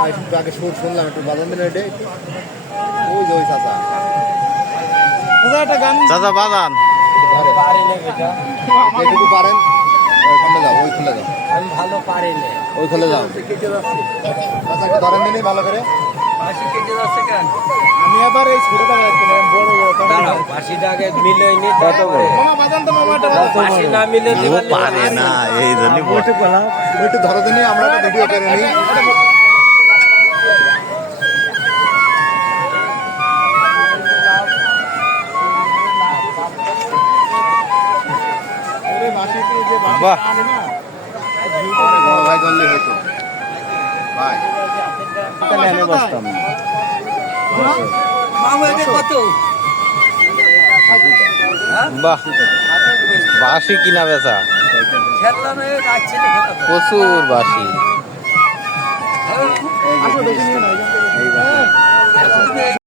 আগে সুর শুনলাম একটু বাজান দিন ওইটা ওই যে ওই চাচা একটা গান চাচা বাজান যেটুকু পারেন ওইখানে যাও ওই খুলে যাও আমি ভালো পারি না। ওই খুলে যাও চাচা একটু ধরেন দিনই ভালো করে বাঁশি কেটে যাচ্ছে কেন? আমি আবার এই ছোটটা বড় দাঁড়াও, বাঁশিটা আগে মিলেনি, কত তারপরে বাজান তো মামাটা বাঁশি না মিলে ও দিবেন পারে না এই জন্যই বসে। একটু ধরো দিনই আমরা একটা ভিডিও করে নিই বাহ বড় ভাই করলে হতো ভাই এখানে বসতাম মামু এটা কত? বাহ বাঁশি কিনা বেচা খেললাম, এই রাখছি না, খেললাম। প্রচুর বাঁশি।